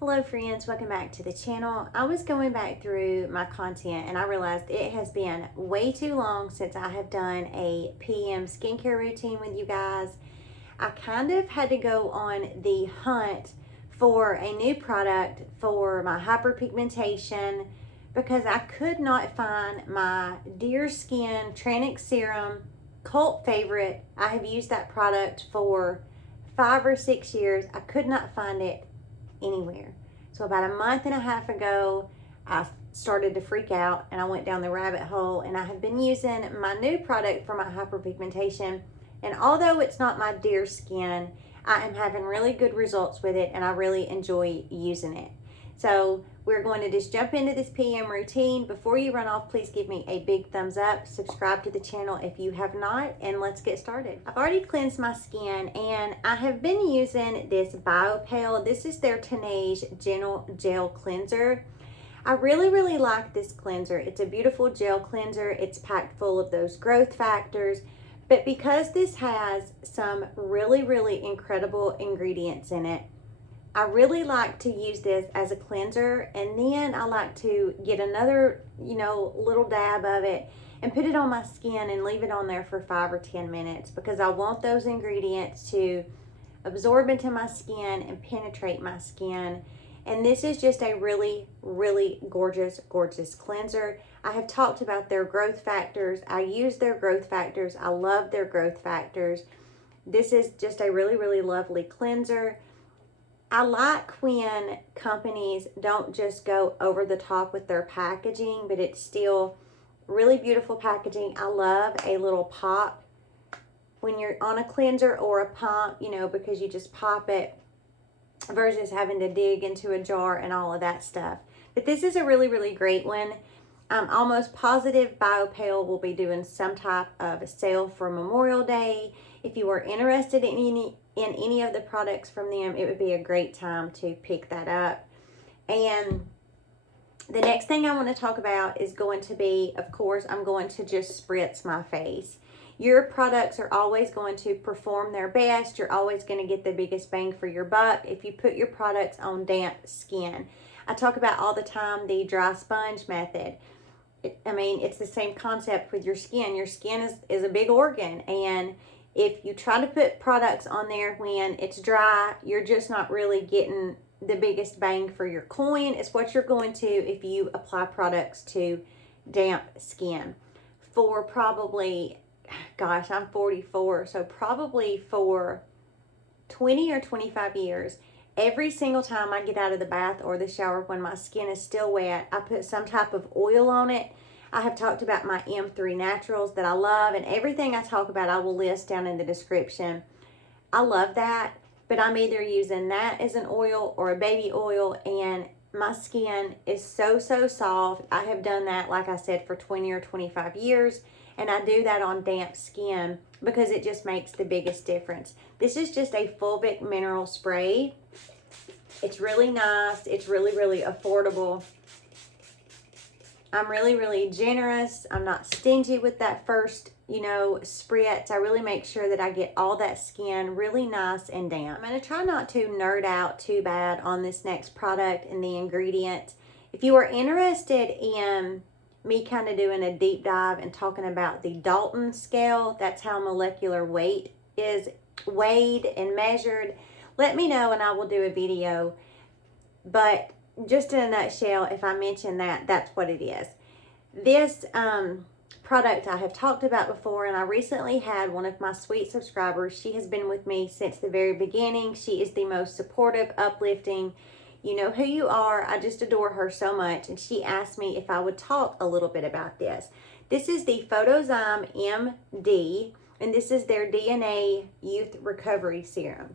Hello friends, welcome back to the channel. I was going back through my content and I realized it has been way too long since I have done a PM skincare routine with you guys. I kind of had to go on the hunt for a new product for my hyperpigmentation because I could not find my Dear Skin Tranix Serum, cult favorite. I have used that product for 5 or 6 years. I could not find it anywhere. So about a month and a half ago, I started to freak out and I went down the rabbit hole, and I have been using my new product for my hyperpigmentation. And although it's not my Dear Skin, I am having really good results with it and I really enjoy using it. So we're going to just jump into this PM routine. Before you run off, please give me a big thumbs up, subscribe to the channel if you have not, and let's get started. I've already cleansed my skin and I have been using this Biopelle. This is their Teenage Gel Cleanser. I really like this cleanser. It's a beautiful gel cleanser. It's packed full of those growth factors. But because this has some really incredible ingredients in it, I really like to use this as a cleanser, and then I like to get another, little dab of it and put it on my skin and leave it on there for 5 or 10 minutes because I want those ingredients to absorb into my skin and penetrate my skin. And this is just a really gorgeous cleanser. I have talked about their growth factors. I use their growth factors. I love their growth factors. This is just a really lovely cleanser. I like when companies don't just go over the top with their packaging, but it's still really beautiful packaging. I love a little pop when you're on a cleanser or a pump, because you just pop it versus having to dig into a jar and all of that stuff. But this is a really great one. I'm almost positive Biopelle will be doing some type of a sale for Memorial Day. If you are interested in any of the products from them, it would be a great time to pick that up. And the next thing I want to talk about is going to be, of course, I'm going to just spritz my face. Your products are always going to perform their best. You're always going to get the biggest bang for your buck if you put your products on damp skin. I talk about all the time the dry sponge method. It's the same concept with your skin. Your skin is a big organ, and if you try to put products on there when it's dry, you're just not really getting the biggest bang for your coin. It's what you're going to if you apply products to damp skin. For probably, gosh, I'm 44, so probably for 20 or 25 years, every single time I get out of the bath or the shower when my skin is still wet, I put some type of oil on it. I have talked about my M3 Naturals that I love, and everything I talk about I will list down in the description. I love that, but I'm either using that as an oil or a baby oil, and my skin is so soft. I have done that, like I said, for 20 or 25 years, and I do that on damp skin because it just makes the biggest difference. This is just a Fulvic mineral spray. It's really nice. It's really affordable. I'm really generous. I'm not stingy with that first, spritz. I really make sure that I get all that skin really nice and damp. I'm going to try not to nerd out too bad on this next product and the ingredients. If you are interested in me kind of doing a deep dive and talking about the Dalton scale, that's how molecular weight is weighed and measured, let me know and I will do a video. But just in a nutshell, if I mention that, that's what it is. This product I have talked about before, and I recently had one of my sweet subscribers. She has been with me since the very beginning. She is the most supportive, uplifting. You know who you are. I just adore her so much. And she asked me if I would talk a little bit about this. This is the Photozyme MD, and this is their DNA Youth Recovery Serum.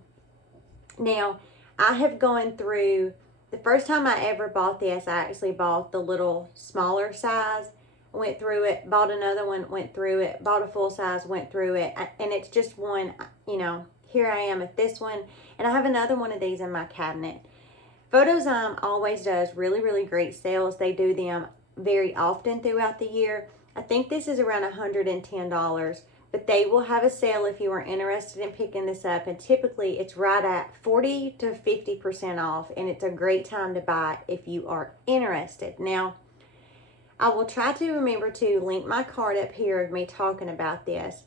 Now, I have gone through, the first time I ever bought this, I actually bought the little smaller size, went through it, bought another one, went through it, bought a full size, went through it, and it's just one, here I am at this one, and I have another one of these in my cabinet. Photozyme always does really great sales. They do them very often throughout the year. I think this is around $110. but they will have a sale if you are interested in picking this up, and typically it's right at 40 to 50% off, and it's a great time to buy it if you are interested. Now, I will try to remember to link my card up here of me talking about this.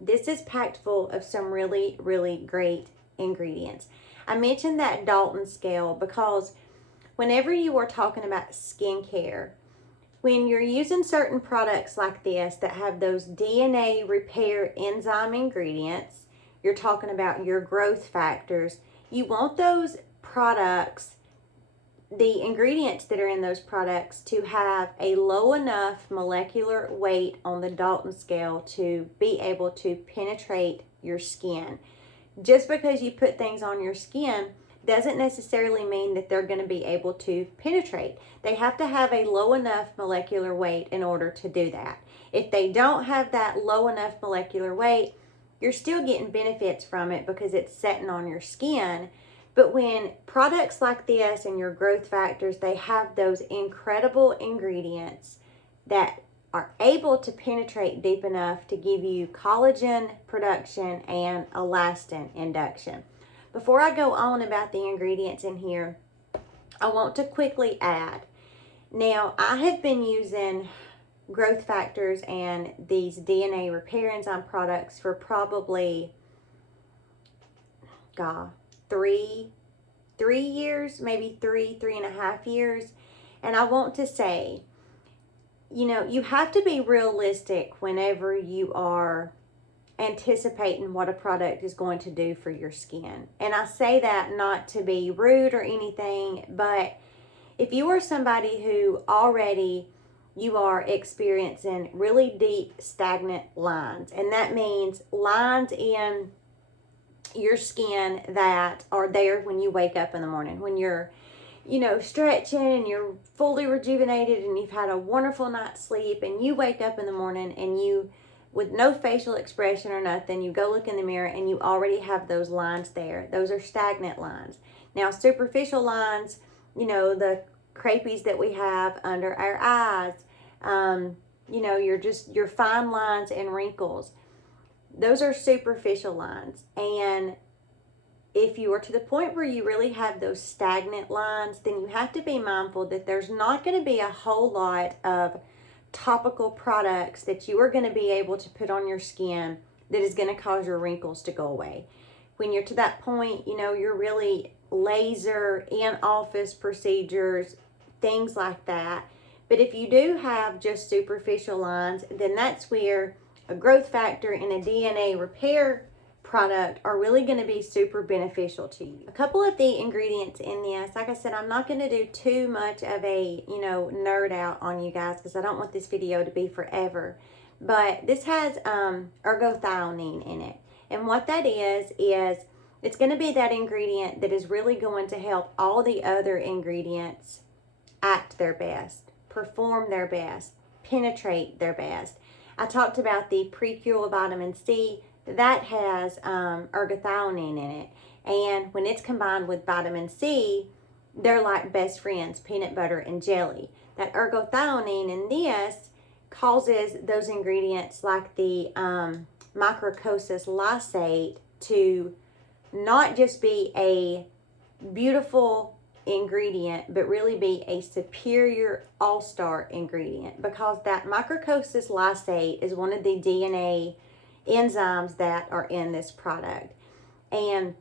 This is packed full of some really, really great ingredients. I mentioned that Dalton scale because whenever you are talking about skincare, when you're using certain products like this that have those DNA repair enzyme ingredients, you're talking about your growth factors, you want those products, the ingredients that are in those products, to have a low enough molecular weight on the Dalton scale to be able to penetrate your skin. Just because you put things on your skin doesn't necessarily mean that they're going to be able to penetrate. They have to have a low enough molecular weight in order to do that. If they don't have that low enough molecular weight, you're still getting benefits from it because it's setting on your skin. But when products like this and your growth factors, they have those incredible ingredients that are able to penetrate deep enough to give you collagen production and elastin induction. Before I go on about the ingredients in here, I want to quickly add. Now, I have been using growth factors and these DNA repair enzyme products for probably, three years, maybe three and a half years. And I want to say, you know, you have to be realistic whenever you are anticipating what a product is going to do for your skin. And I say that not to be rude or anything, but if you are somebody who already you are experiencing really deep stagnant lines, and that means lines in your skin that are there when you wake up in the morning, when you're, you know, stretching and you're fully rejuvenated and you've had a wonderful night's sleep, and you wake up in the morning and you, with no facial expression or nothing, you go look in the mirror and you already have those lines there. Those are stagnant lines. Now, superficial lines, you know, the crapies that we have under our eyes, you know, your fine lines and wrinkles. Those are superficial lines. And if you are to the point where you really have those stagnant lines, then you have to be mindful that there's not going to be a whole lot of topical products that you are going to be able to put on your skin that is going to cause your wrinkles to go away. When you're to that point, you know, you're really laser, in-office procedures, things like that. But if you do have just superficial lines, then that's where a growth factor and a DNA repair product are really going to be super beneficial to you. A couple of the ingredients in this, like I said, I'm not going to do too much of a, you know, nerd out on you guys because I don't want this video to be forever. But this has ergothioneine in it. And what that is it's going to be that ingredient that is really going to help all the other ingredients act their best, perform their best, penetrate their best. I talked about the bakuchiol vitamin C. That has ergothioneine in it. And when it's combined with vitamin C, they're like best friends, peanut butter and jelly. That ergothioneine in this causes those ingredients like the microcosis lysate to not just be a beautiful ingredient, but really be a superior all-star ingredient, because that microcosis lysate is one of the DNA enzymes that are in this product, and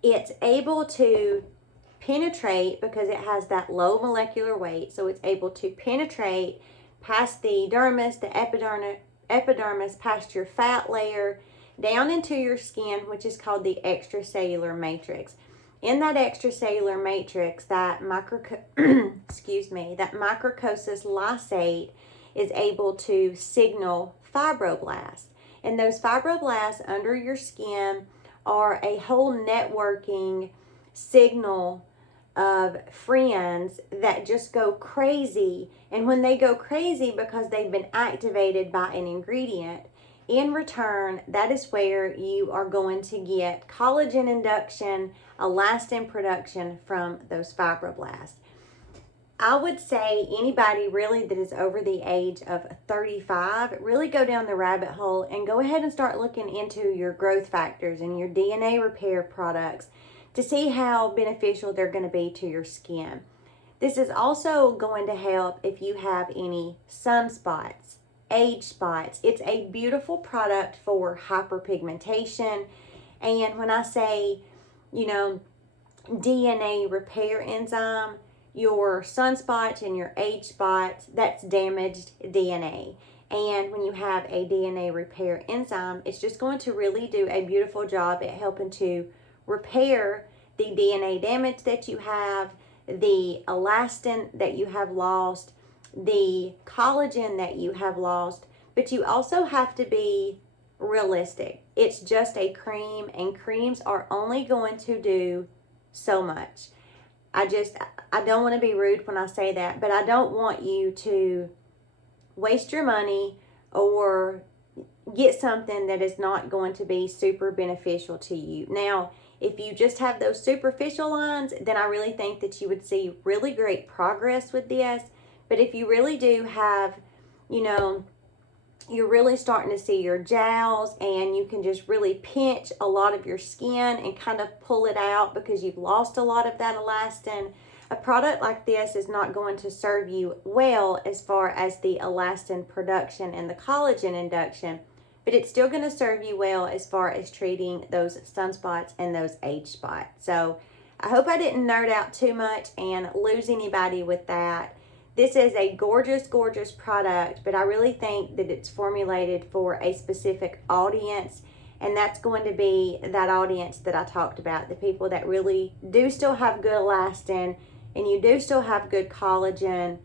it's able to penetrate because it has that low molecular weight, so it's able to penetrate past the dermis, the epidermis, past your fat layer, down into your skin, which is called the extracellular matrix. In that extracellular matrix, that microcosis lysate is able to signal fibroblasts. And those fibroblasts under your skin are a whole networking signal of friends that just go crazy. And when they go crazy because they've been activated by an ingredient, in return, that is where you are going to get collagen induction, elastin production from those fibroblasts. I would say anybody really that is over the age of 35, really go down the rabbit hole and go ahead and start looking into your growth factors and your DNA repair products to see how beneficial they're going to be to your skin. This is also going to help if you have any sunspots, age spots. It's a beautiful product for hyperpigmentation. And when I say, DNA repair enzyme, your sunspots and your age spots, that's damaged DNA. And when you have a DNA repair enzyme, it's just going to really do a beautiful job at helping to repair the DNA damage that you have, the elastin that you have lost, the collagen that you have lost. But you also have to be realistic. It's just a cream, and creams are only going to do so much. I don't want to be rude when I say that, but I don't want you to waste your money or get something that is not going to be super beneficial to you. Now, if you just have those superficial lines, then I really think that you would see really great progress with this. But if you really do have, you're really starting to see your jowls, and you can just really pinch a lot of your skin and kind of pull it out because you've lost a lot of that elastin. A product like this is not going to serve you well as far as the elastin production and the collagen induction, but it's still going to serve you well as far as treating those sunspots and those age spots. So I hope I didn't nerd out too much and lose anybody with that. This is a gorgeous, gorgeous product, but I really think that it's formulated for a specific audience, and that's going to be that audience that I talked about, the people that really do still have good elastin, and you do still have good collagen,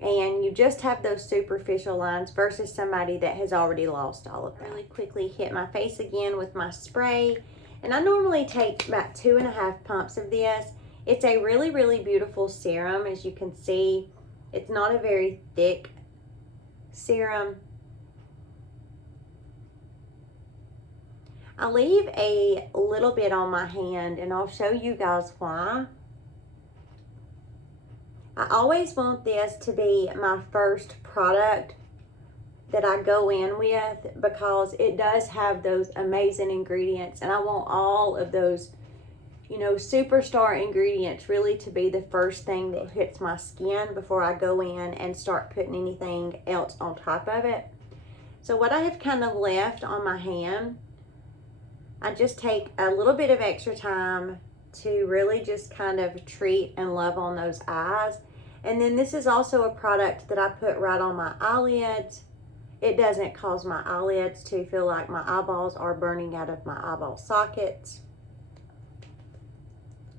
and you just have those superficial lines versus somebody that has already lost all of that. Really quickly hit my face again with my spray, and I normally take about 2.5 pumps of this. It's a really, really beautiful serum. As you can see, it's not a very thick serum. I leave a little bit on my hand, and I'll show you guys why. I always want this to be my first product that I go in with because it does have those amazing ingredients, and I want all of those, superstar ingredients really to be the first thing that hits my skin before I go in and start putting anything else on top of it. So what I have kind of left on my hand, I just take a little bit of extra time to really just kind of treat and love on those eyes. And then this is also a product that I put right on my eyelids. It doesn't cause my eyelids to feel like my eyeballs are burning out of my eyeball sockets.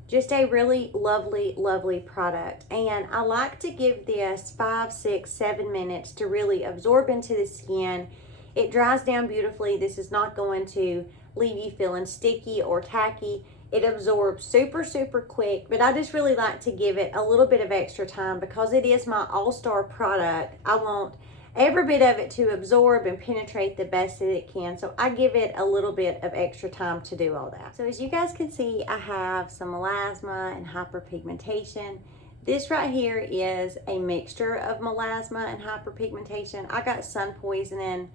Just a really lovely, lovely product. And I like to give this 5, 6, 7 minutes to really absorb into the skin. It dries down beautifully. This is not going to leave you feeling sticky or tacky. It absorbs super, super quick, but I just really like to give it a little bit of extra time because it is my all-star product. I want every bit of it to absorb and penetrate the best that it can. So I give it a little bit of extra time to do all that. So as you guys can see, I have some melasma and hyperpigmentation. This right here is a mixture of melasma and hyperpigmentation. I got sun poisoning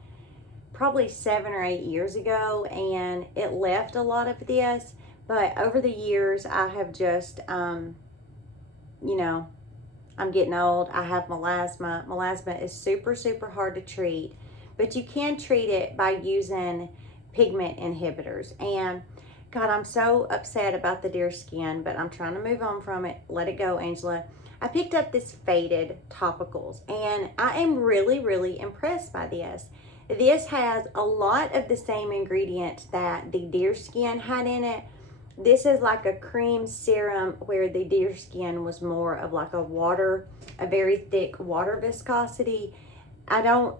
probably 7 or 8 years ago, and it left a lot of this. But over the years, I have just, I'm getting old. I have melasma. Melasma is super, super hard to treat, but you can treat it by using pigment inhibitors. And God, I'm so upset about the deer skin, but I'm trying to move on from it. Let it go, Angela. I picked up this Faded topicals, and I am really, really impressed by this. This has a lot of the same ingredients that the deer skin had in it. This is like a cream serum where the deer skin was more of like a very thick water viscosity. I don't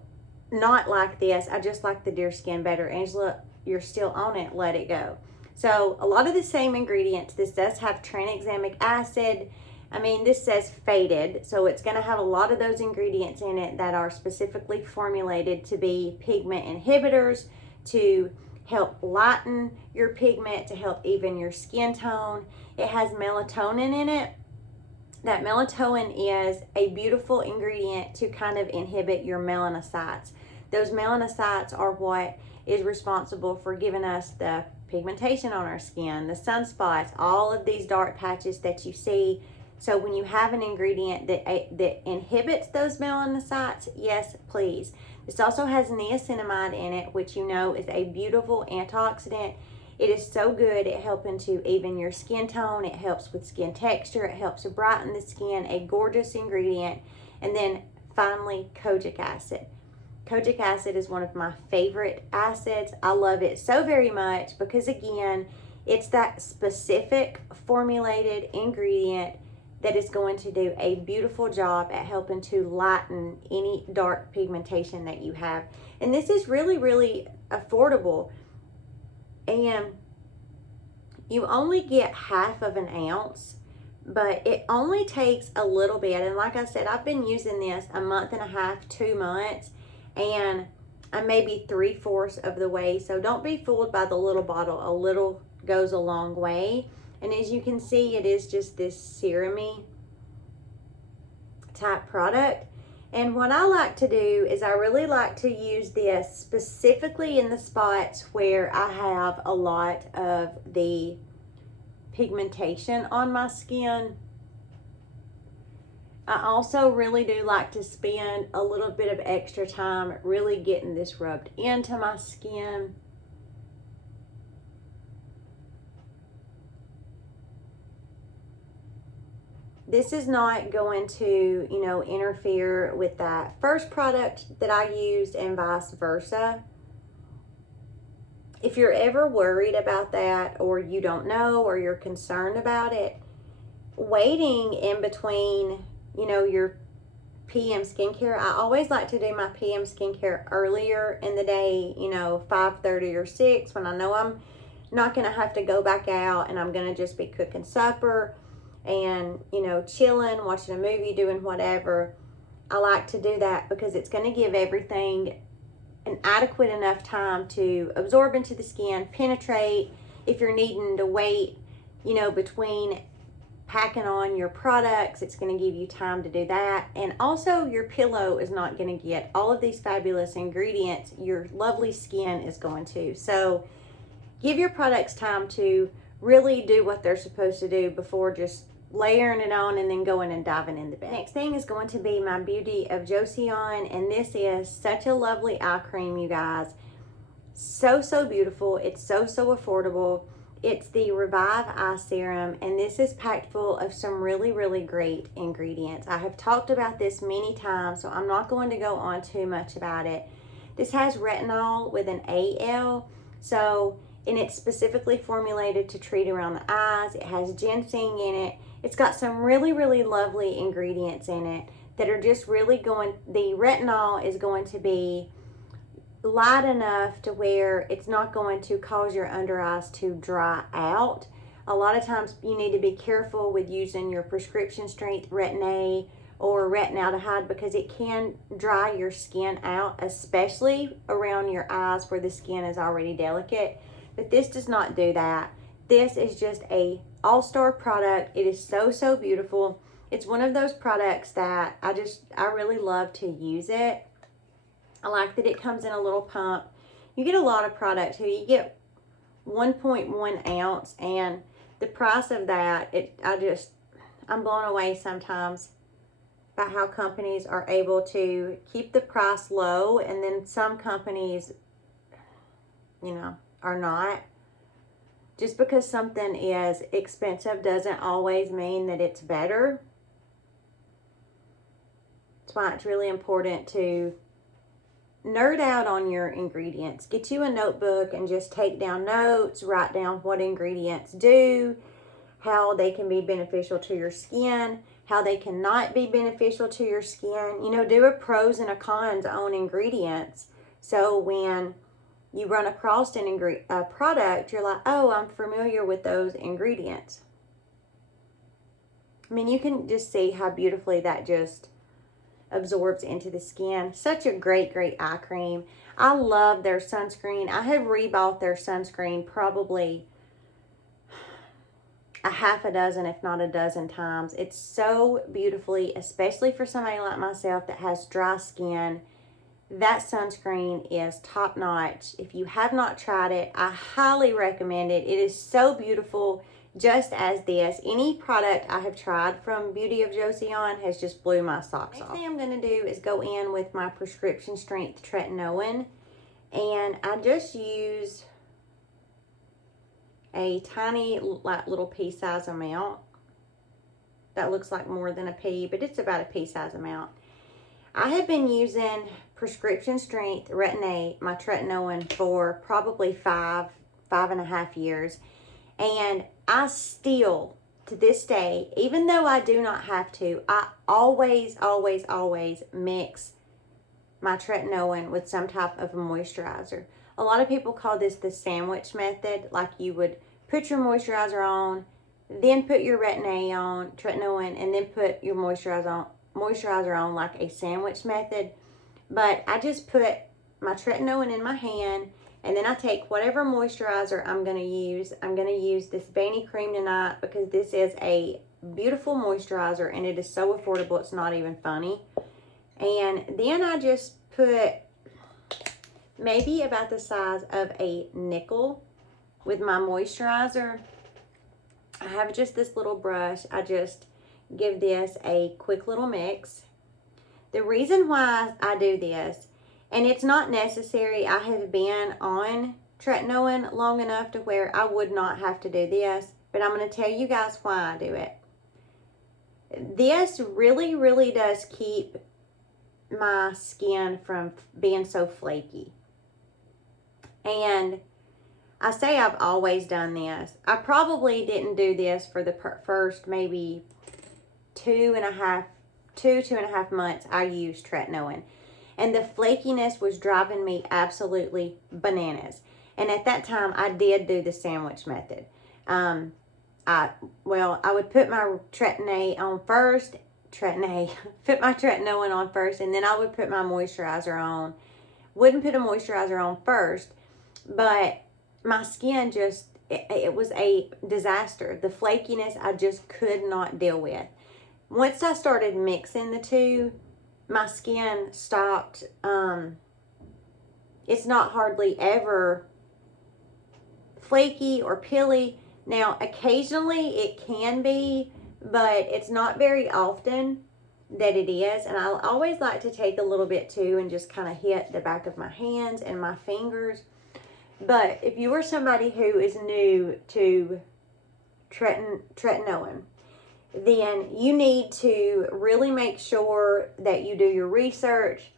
not like this. I just like the deer skin better. Angela, you're still on it. Let it go. So a lot of the same ingredients. This does have tranexamic acid. I mean, this says Faded, so it's going to have a lot of those ingredients in it that are specifically formulated to be pigment inhibitors, to help lighten your pigment, to help even your skin tone. It has melatonin in it, that melatonin is a beautiful ingredient to kind of inhibit your melanocytes. Those melanocytes are what is responsible for giving us the pigmentation on our skin, the sunspots, all of these dark patches that you see. So when you have an ingredient that inhibits those melanocytes, yes, please. This also has niacinamide in it, which you know is a beautiful antioxidant. It is so good at helping to even your skin tone. It helps with skin texture. It helps to brighten the skin, a gorgeous ingredient. And then finally, kojic acid. Kojic acid is one of my favorite acids. I love it so very much because, again, it's that specific formulated ingredient that is going to do a beautiful job at helping to lighten any dark pigmentation that you have. And this is really, really affordable. And you only get half of an ounce, but it only takes a little bit. And like I said, I've been using this a month and a half, 2 months, and I'm maybe 3/4 of the way. So don't be fooled by the little bottle. A little goes a long way. And as you can see, it is just this serum-y type product. And what I like to do is I really like to use this specifically in the spots where I have a lot of the pigmentation on my skin. I also really do like to spend a little bit of extra time really getting this rubbed into my skin. This is not going to, interfere with that first product that I used and vice versa. If you're ever worried about that, or you don't know, or you're concerned about it, waiting in between, your PM skincare, I always like to do my PM skincare earlier in the day, 5:30 or 6, when I know I'm not going to have to go back out and I'm going to just be cooking supper and chilling, watching a movie, doing whatever. I like to do that because it's going to give everything an adequate enough time to absorb into the skin, penetrate. If you're needing to wait between packing on your products, it's going to give you time to do that. And also, your pillow is not going to get all of these fabulous ingredients. Your lovely skin is going to. So give your products time to really do what they're supposed to do before just layering it on and then going and diving in the bed. Next thing is going to be my Beauty of Joseon, and this is such a lovely eye cream, you guys. So beautiful. It's so affordable. It's the Revive Eye Serum, and this is packed full of some really great ingredients. I have talked about this many times, so I'm not going to go on too much about it. This has retinol with an AL, and it's specifically formulated to treat around the eyes. It has ginseng in it. It's got some really lovely ingredients in it that are just really the retinol is going to be light enough to where it's not going to cause your under eyes to dry out. A lot of times you need to be careful with using your prescription strength Retin-A or retinaldehyde because it can dry your skin out, especially around your eyes where the skin is already delicate. But this does not do that. This is just a all-star product. It is so beautiful. It's one of those products that I really love to use it. I like that it comes in a little pump. You get a lot of product here. You get 1.1 ounce, and the price of that, I'm blown away sometimes by how companies are able to keep the price low, and then some companies, are not. Just because something is expensive doesn't always mean that it's better. That's why it's really important to nerd out on your ingredients. Get you a notebook and just take down notes, write down what ingredients do, how they can be beneficial to your skin, how they cannot be beneficial to your skin. Do a pros and a cons on ingredients. So when you run across a product, you're like, oh, I'm familiar with those ingredients. I mean, you can just see how beautifully that just absorbs into the skin. Such a great eye cream. I love their sunscreen. I have rebought their sunscreen probably a half a dozen, if not a dozen times. It's so beautifully, especially for somebody like myself that has dry skin. That sunscreen is top notch. If you have not tried it, I highly recommend it. It is so beautiful, just as this. Any product I have tried from Beauty of Joseon has just blew my socks off. Next thing I'm going to do is go in with my prescription strength tretinoin, and I just use a tiny, like, little pea size amount. That looks like more than a pea, but it's about a pea size amount. I have been using prescription strength retin-A, my tretinoin, for probably five and a half years. And I still, to this day, even though I do not have to, I always mix my tretinoin with some type of a moisturizer. A lot of people call this the sandwich method, like you would put your moisturizer on, then put your retin-A on, tretinoin, and then put your moisturizer on like a sandwich method. But I just put my tretinoin in my hand, and then I take whatever moisturizer I'm going to use. I'm going to use this Vanicream tonight because this is a beautiful moisturizer and it is so affordable it's not even funny. And then I just put maybe about the size of a nickel with my moisturizer. I have just this little brush. I just give this a quick little mix. The reason why I do this, and it's not necessary, I have been on tretinoin long enough to where I would not have to do this, but I'm going to tell you guys why I do it. This really does keep my skin from being so flaky. And I say I've always done this. I probably didn't do this for the first maybe two and a half months I used tretinoin. And the flakiness was driving me absolutely bananas. And at that time, I did do the sandwich method. I would put my tretinoin on first, put my tretinoin on first, and then I would put my moisturizer on. Wouldn't put a moisturizer on first, but my skin just, it was a disaster. The flakiness I just could not deal with. Once I started mixing the two, my skin stopped. It's not hardly ever flaky or pilly. Now, occasionally it can be, but it's not very often that it is. And I always like to take a little bit too and just kind of hit the back of my hands and my fingers. But if you are somebody who is new to tretinoin, then you need to really make sure that you do your research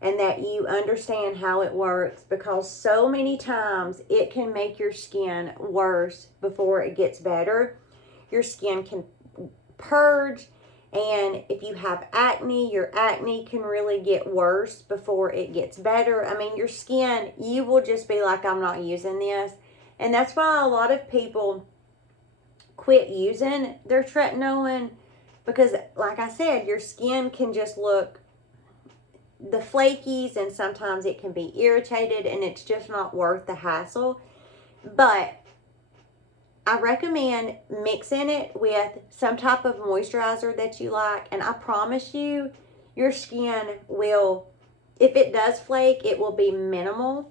and that you understand how it works, because so many times it can make your skin worse before it gets better. Your skin can purge, and if you have acne, your acne can really get worse before it gets better. I mean, your skin, you will just be like, I'm not using this. And that's why a lot of people quit using their tretinoin, because like I said, your skin can just look the flakies, and sometimes it can be irritated, and it's just not worth the hassle. But I recommend mixing it with some type of moisturizer that you like, and I promise you, your skin will, if it does flake, it will be minimal,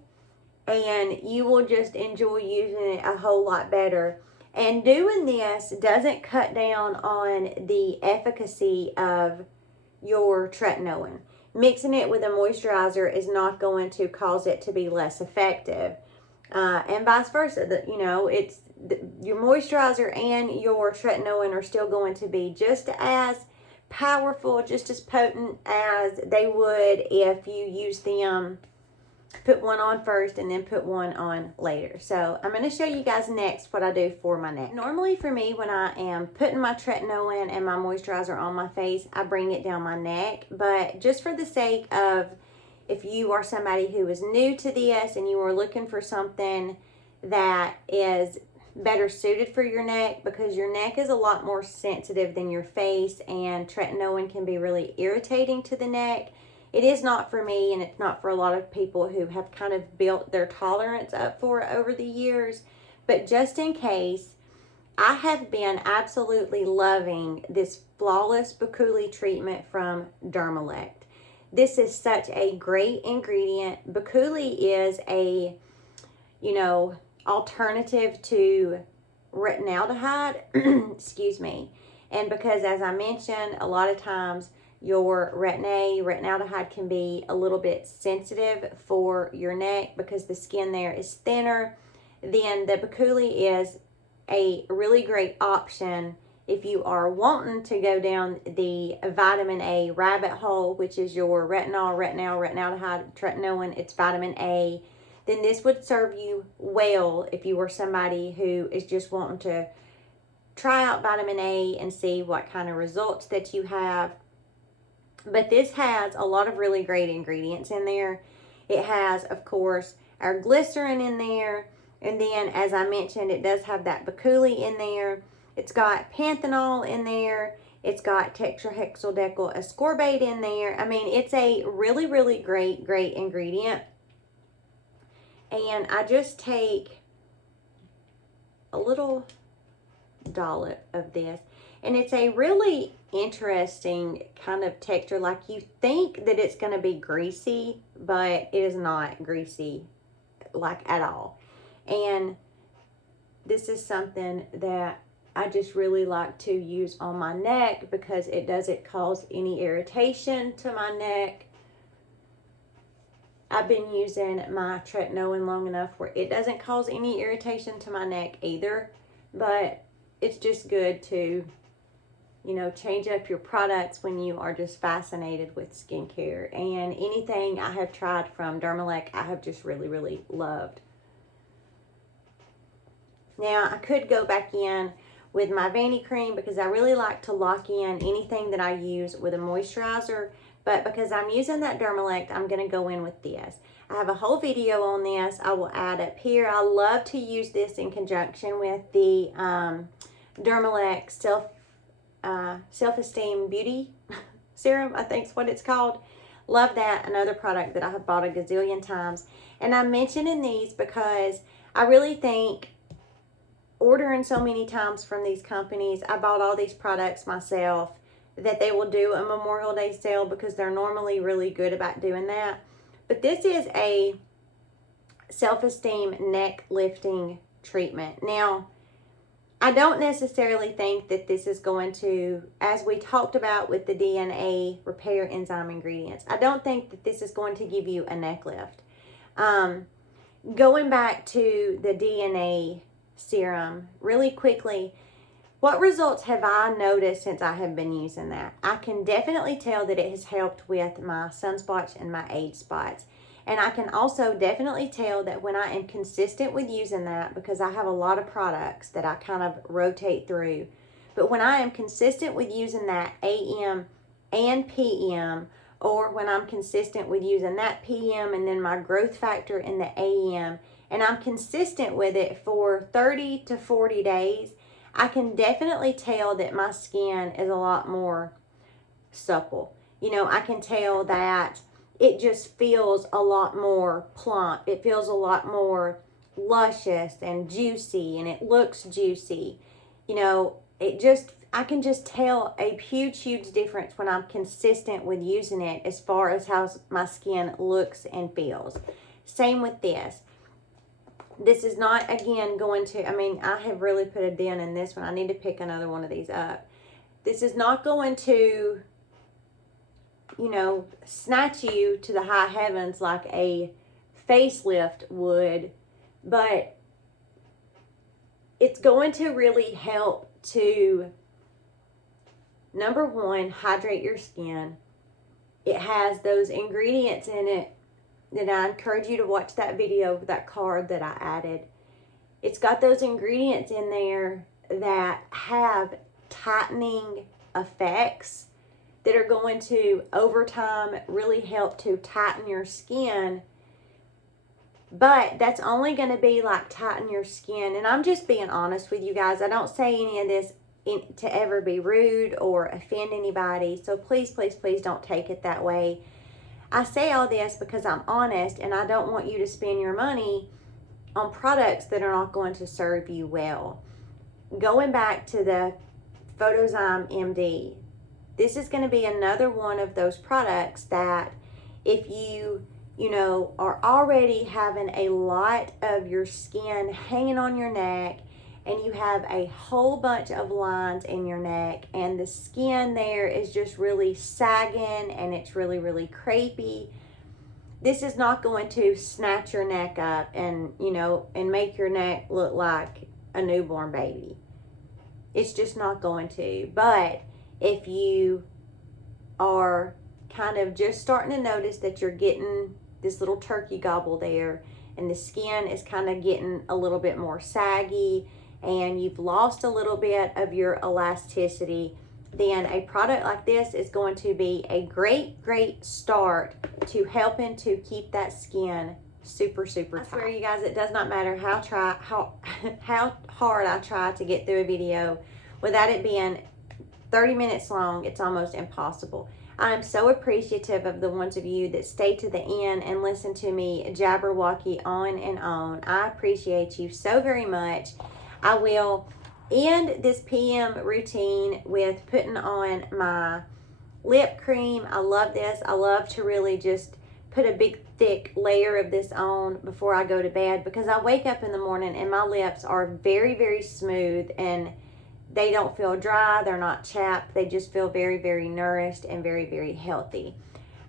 and you will just enjoy using it a whole lot better. And doing this doesn't cut down on the efficacy of your tretinoin. Mixing it with a moisturizer is not going to cause it to be less effective. And vice versa. It's your moisturizer and your tretinoin are still going to be just as powerful, just as potent as they would if you use them, put one on first and then put one on later. So I'm going to show you guys next what I do for my neck. Normally for me, when I am putting my tretinoin and my moisturizer on my face, I bring it down my neck. But just for the sake of, if you are somebody who is new to this and you are looking for something that is better suited for your neck, because your neck is a lot more sensitive than your face, and tretinoin can be really irritating to the neck. It is not for me, and it's not for a lot of people who have kind of built their tolerance up for it over the years. But just in case, I have been absolutely loving this Flawless Bakuchiol treatment from Dermelect. This is such a great ingredient. Bakuchiol is a, alternative to retinaldehyde, excuse me. And because, as I mentioned, a lot of times your retinaldehyde can be a little bit sensitive for your neck because the skin there is thinner, then the bakuchiol is a really great option if you are wanting to go down the vitamin A rabbit hole, which is your retinaldehyde, tretinoin, it's vitamin A. Then this would serve you well if you were somebody who is just wanting to try out vitamin A and see what kind of results that you have. But this has a lot of really great ingredients in there. It has, of course, our glycerin in there. And then, as I mentioned, it does have that bakuchiol in there. It's got panthenol in there. It's got tetrahexyldecyl ascorbate in there. I mean, it's a really, really great ingredient. And I just take a little dollop of this. And it's a really interesting kind of texture. Like, you think that it's going to be greasy, but it is not greasy, like, at all. And this is something that I just really like to use on my neck because it doesn't cause any irritation to my neck. I've been using my tretinoin long enough where it doesn't cause any irritation to my neck either. But it's just good to, change up your products when you are just fascinated with skincare. And anything I have tried from Dermelect, I have just really, really loved. Now, I could go back in with my Vanicream because I really like to lock in anything that I use with a moisturizer. But because I'm using that Dermelect, I'm going to go in with this. I have a whole video on this. I will add up here. I love to use this in conjunction with the Dermelect Self-Esteem Beauty Serum, I think is what it's called. Love that. Another product that I have bought a gazillion times. And I'm mentioning these because I really think ordering so many times from these companies, I bought all these products myself, that they will do a Memorial Day sale because they're normally really good about doing that. But this is a self-esteem neck lifting treatment. Now, I don't necessarily think that this is going to, as we talked about with the DNA repair enzyme ingredients, I don't think that this is going to give you a neck lift. Going back to the DNA serum really quickly, what results have I noticed since I have been using that? I can definitely tell that it has helped with my sunspots and my age spots. And I can also definitely tell that when I am consistent with using that, because I have a lot of products that I kind of rotate through, but when I am consistent with using that AM and PM, or when I'm consistent with using that PM and then my growth factor in the AM, and I'm consistent with it for 30 to 40 days, I can definitely tell that my skin is a lot more supple. I can tell that it just feels a lot more plump. It feels a lot more luscious and juicy, and it looks juicy. I can just tell a huge difference when I'm consistent with using it as far as how my skin looks and feels. Same with this. This is not, again, going to, I have really put a dent in this one. I need to pick another one of these up. This is not going to, snatch you to the high heavens like a facelift would, but it's going to really help to, number one, hydrate your skin. It has those ingredients in it that I encourage you to watch that video, that card that I added. It's got those ingredients in there that have tightening effects that are going to, over time, really help to tighten your skin. But that's only going to be like tighten your skin. And I'm just being honest with you guys. I don't say any of this to ever be rude or offend anybody. So please, please, please don't take it that way. I say all this because I'm honest, and I don't want you to spend your money on products that are not going to serve you well. going back to the Photozyme MD, this is going to be another one of those products that if you know, are already having a lot of your skin hanging on your neck, and you have a whole bunch of lines in your neck, and the skin there is just really sagging and it's really, really crepey, this is not going to snatch your neck up and, you know, and make your neck look like a newborn baby. It's just not going to. But if you are kind of just starting to notice that you're getting this little turkey gobble there, and the skin is kind of getting a little bit more saggy, and you've lost a little bit of your elasticity, then a product like this is going to be a great start to helping to keep that skin super tight. I swear, you guys, it does not matter how hard I try to get through a video without it being 30 minutes long. It's almost impossible. I am so appreciative of the ones of you that stay to the end and listen to me jabberwocky on and on. I appreciate you so very much. I will end this PM routine with putting on my lip cream. I love this. I love to really just put a big thick layer of this on before I go to bed, because I wake up in the morning and my lips are very smooth, and they don't feel dry, they're not chapped, they just feel very nourished and very healthy.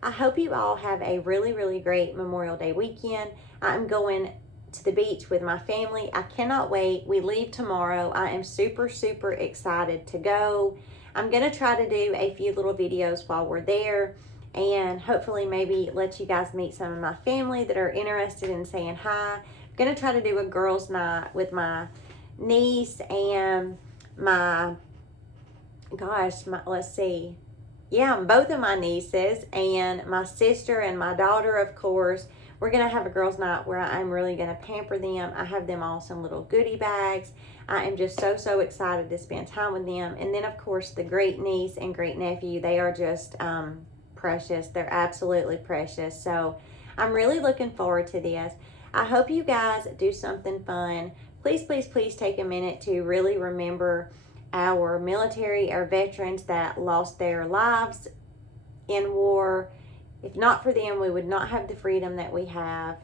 I hope you all have a really great Memorial Day weekend. I'm going to the beach with my family. I cannot wait. We leave tomorrow. I am super excited to go. I'm gonna try to do a few little videos while we're there, and hopefully maybe let you guys meet some of my family that are interested in saying hi. I'm gonna try to do a girls' night with my niece and both of my nieces and my sister and my daughter, of course. We're going to have a girls' night where I'm really going to pamper them. I have them all some little goodie bags. I am just so excited to spend time with them. And then, of course, the great niece and great nephew, they are just precious. They're absolutely precious. So I'm really looking forward to this. I hope you guys do something fun. Please take a minute to really remember our military, our veterans that lost their lives in war. If not for them, we would not have the freedom that we have.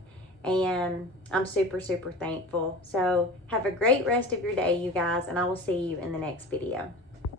And I'm super thankful. So have a great rest of your day, you guys, and I will see you in the next video.